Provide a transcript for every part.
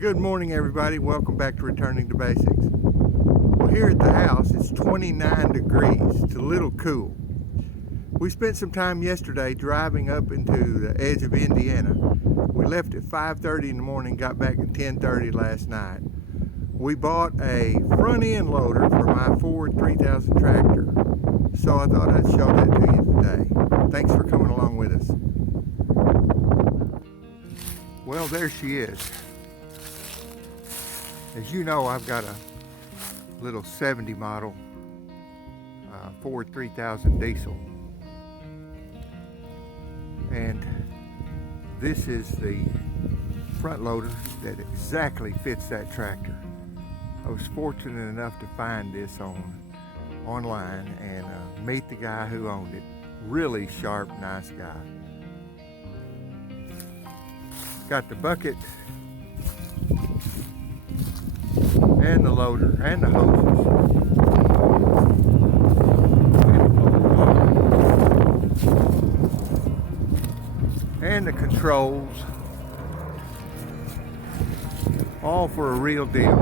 Good morning, everybody. Welcome back to Returning to Basics. Well, here at the house it's 29 degrees. It's a little cool. We spent some time yesterday driving up into the edge of Indiana. We left at 5:30 in the morning, got back at 10:30 last night. We bought a front end loader for my Ford 3000 tractor, so I thought I'd show that to you today. Thanks for coming along with us. Well, there she is. As you know, I've got a little 70 model Ford 3000 diesel, and this is the front loader that exactly fits that tractor. I was fortunate enough to find this online and meet the guy who owned it. Really sharp, nice guy. Got the bucket and the loader and the hoses. And the controls. All for a real deal.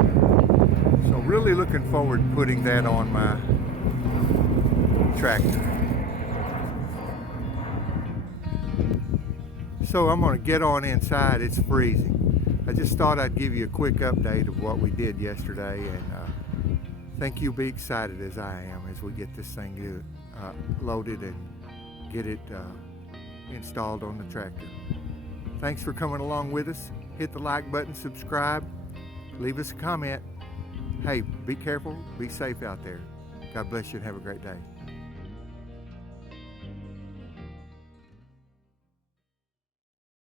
So really looking forward to putting that on my tractor. So I'm going to get on inside. It's freezing. I just thought I'd give you a quick update of what we did yesterday, and think you'll be excited as I am as we get this thing loaded and get it installed on the tractor. Thanks for coming along with us. Hit the like button, subscribe, leave us a comment. Hey, be careful, be safe out there. God bless you and have a great day.